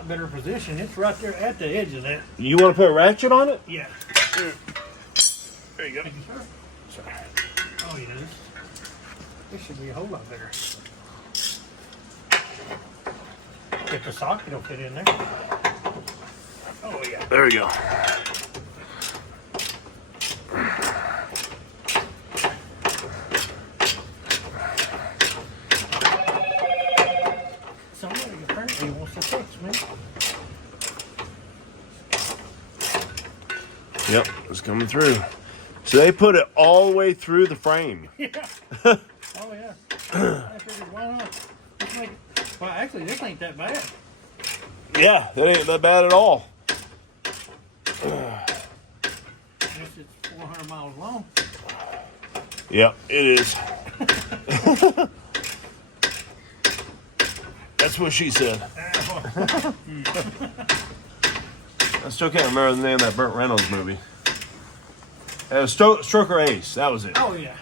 lot better position. It's right there at the edge of that. You want to put a ratchet on it? Yeah. There you go. Thank you, sir. Sorry. Oh, yeah. This should be a whole lot better. If the socket will fit in there. Oh, yeah. There we go. Somebody apparently wants to fix me. Yep, it's coming through. So they put it all the way through the frame. Yeah. Oh, yeah. I figured, why not? Let's make it. Well, actually, this ain't that bad. Yeah, that ain't that bad at all. Unless it's 400 miles long. Yep, it is. That's what she said. I still can't remember the name of that Burt Reynolds movie. It was Stroker Ace. That was it. Oh, yeah.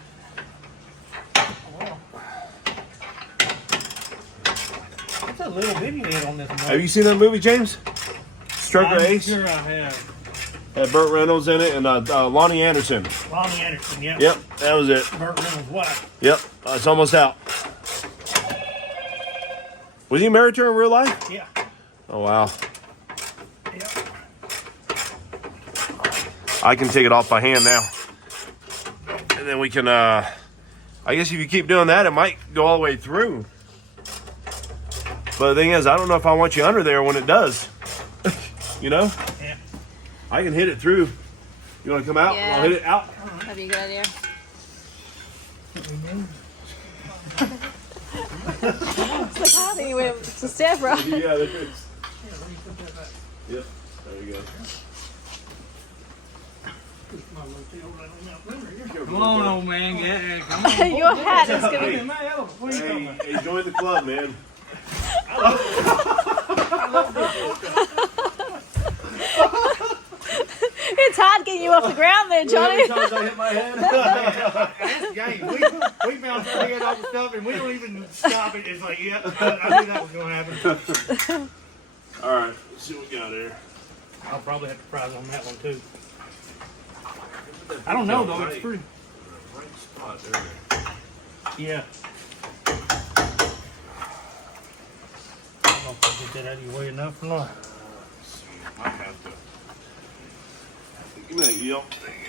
Wow. It's a little bitty head on this movie. Have you seen that movie, James? Stroker I'm Ace? sure I have. Had Burt Reynolds in it and Lonnie Anderson. Lonnie Anderson, yep. Yep, that was it. Burt Reynolds' wife. Yep, it's almost out. Was he married to her in real life? Yeah. Oh, wow. Yep. I can take it off by hand now. And then we can, I guess if you keep doing that, it might go all the way through. But the thing is, I don't know if I want you under there when it does. You know? Yeah. I can hit it through. You want to come out? Yeah. I'll hit it out. That'd be a good idea. It's like, how anyway, it's a step, right? Yeah, there it is. Yep, there you go. Come on, old man. Get it. Come on. Your hat is gonna Hey, be. hey, join the club, man. It's hard getting you off the ground there, Johnny. Sometimes I hit my head. That's game. We bounce our head off the stuff and we don't even stop it. It's like, yeah, I knew that was going to happen. All right, let's see what we got here. I'll probably have to prize on that one too. I don't know though. It's pretty. Right spot there. Yeah. I don't know if I get that out of your way enough or not. Might have to. Give me that yelp thing.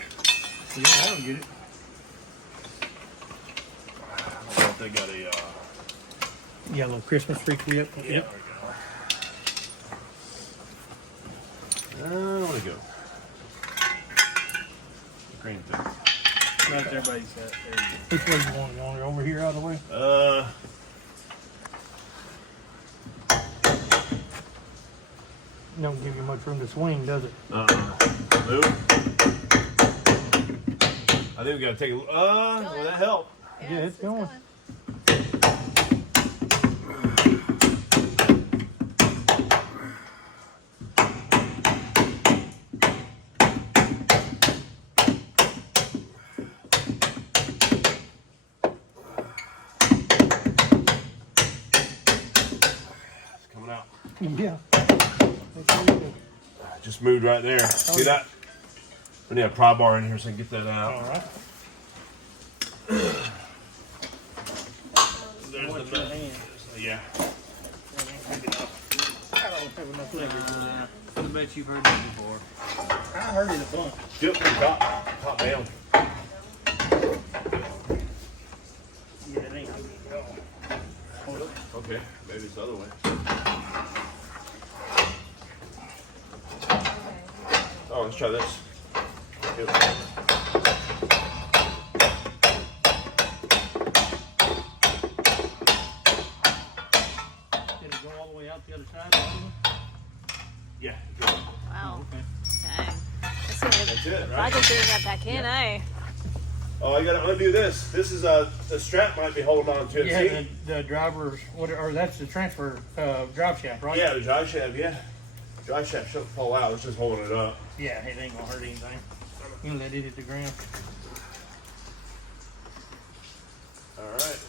Yeah, I don't get it. I don't know if they got a. Yeah, a little Christmas tree clip. Yeah, there we go. Where'd it go? Green thing. Right there, buddy. Which way you want it? You want it over here out of the way? Don't give you much room to swing, does it? Move. I think we gotta take a. Will that help? Yeah, it's going. It's coming out. Yeah. Just moved right there. See that? We need a pry bar in here so I can get that out. All right. There's the nut. Yeah. I bet you've heard that before. I heard it a bunch. Yep, top down. Yeah, it ain't. Okay, maybe it's the other way. Oh, let's try this. Yep. Did it go all the way out the other side? Yeah. Wow. Okay. Dang. That's it, I right? just doing that back in, eh? Oh, I gotta undo this. This is the strap might be holding on to it. Yeah, See? the driver's, or that's the transfer drive shaft, right? Yeah, the drive shaft, yeah. Drive shaft shouldn't fall out. It's just holding it up. Yeah, it ain't gonna hurt anything. You let it hit the ground. All right.